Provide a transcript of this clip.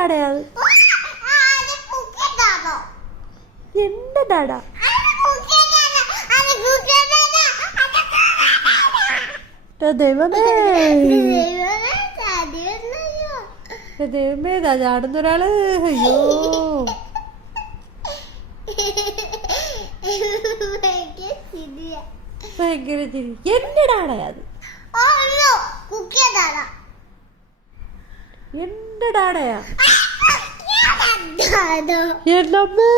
ഡാഡയാ അത്? എന്റെ ഡാഡ. ദൈവമേ ദൈവമേ ചാടുന്നൊരാള്. അയ്യോ ഭയങ്കര ചിരി. എന്റെ ഡാഡയാ അത്? എന്റെ ഡാഡയാ? എന്നമ്മേ